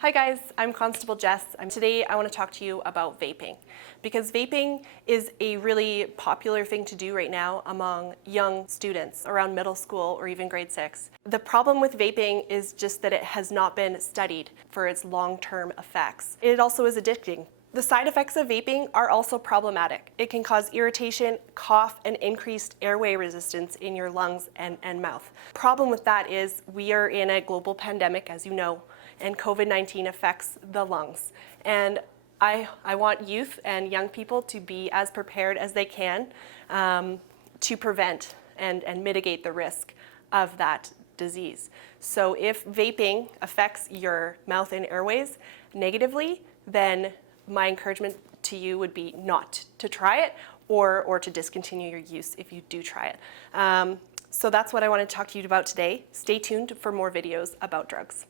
Hi guys, I'm Constable Jess. Today I want to talk to you about vaping because vaping is a really popular thing to do right now among young students around middle school or even grade 6. The problem with vaping is just that it has not been studied for its long-term effects. It also is addicting. The side effects of vaping are also problematic. It can cause irritation, cough, and increased airway resistance in your lungs and mouth. Problem with that is we are in a global pandemic, as you know, and COVID-19 affects the lungs. And I want youth and young people to be as prepared as they can to prevent and mitigate the risk of that disease. So if vaping affects your mouth and airways negatively, then my encouragement to you would be not to try it or to discontinue your use if you do try it. So that's what I want to talk to you about today. Stay tuned for more videos about drugs.